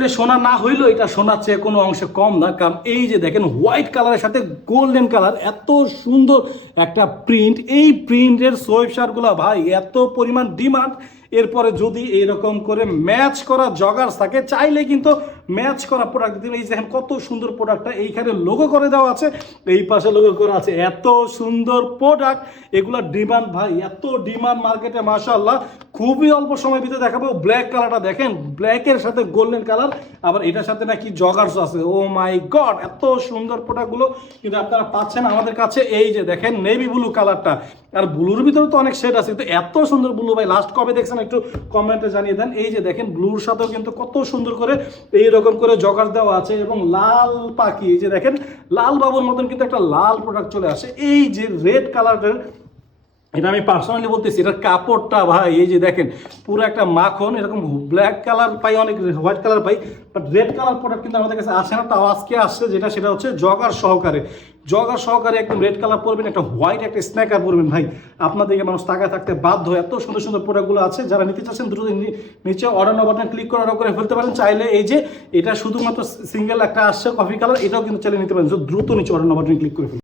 শরীরে সোনা না হইলেও এটা সোনার চেয়ে কোনো অংশে কম না, কারণ এই যে দেখেন হোয়াইট কালারের সাথে গোল্ডেন কালার, এত সুন্দর একটা প্রিন্ট। এই প্রিন্টের সোয়েব শার্টগুলো ভাই এত পরিমাণ ডিমান্ড। এরপরে যদি এইরকম করে ম্যাচ করা জগার্স থাকে, চাইলে কিন্তু ম্যাচ করা প্রোডাক্ট দিন। এই দেখেন কত সুন্দর প্রোডাক্টটা, এইখানে লোগো করে দেওয়া আছে, এই পাশে লোগো করা আছে, এত সুন্দর প্রোডাক্ট। এগুলো ডিমান্ড ভাই, এত ডিমান্ড মার্কেটে মাশাআল্লাহ। খুবই অল্প সময়ের ভিতরে দেখাবো। ব্ল্যাক কালারটা দেখেন, ব্ল্যাকের সাথে গোল্ডেন কালার, আবার এটার সাথে নাকি জগার্স আছে। ও মাই গড, এত সুন্দর প্রোডাক্টগুলো কিন্তু আপনারা পাচ্ছেন আমাদের কাছে। এই যে দেখেন নেভি ব্লু কালারটা, আর ব্লুর ভিতরে তো অনেক শেড আছে, কিন্তু এত সুন্দর ব্লু ভাই লাস্ট কবে দেখছেন একটু কমেন্টে জানিয়ে দেন। এই যে দেখেন ব্লুর সাথেও কিন্তু কত সুন্দর করে এইরকম করে জগার্স দেওয়া আছে, এবং লাল পাখি, এই যে দেখেন লাল বাবুর মতন কিন্তু একটা লাল প্রোডাক্ট চলে আসে। এই যে রেড কালারের, এটা আমি পার্সোনালি বলতেছি, এটার কাপড়টা ভাই এই যে দেখেন পুরো একটা মাখন। এরকম ব্ল্যাক কালার পাই, অনেক white colour pi, but red colour product কিন্তু আমাদের কাছে আসে না। তাও আজকে আসছে যেটা, সেটা হচ্ছে জগার সহকারে। জগার সহকারে একদম রেড কালার পরবেন, একটা হোয়াইট একটা স্ন্যাকার পরবেন ভাই, আপনাদেরকে মানুষ তাকায় থাকতে বাধ্য। এত সুন্দর সুন্দর প্রোডাক্টগুলো আছে, যারা নিতে চাচ্ছেন দ্রুত নিচে অর্ডার নাও বাটন ক্লিক করে অর্ডার করে ফেলতে পারেন। চাইলে এই যে এটা শুধুমাত্র সিঙ্গেল একটা আসছে কফি কালার, এটাও কিন্তু চাইলে নিতে পারেন। দ্রুত নিচে অর্ডার নাও বাটন ক্লিক করে ফেলুন।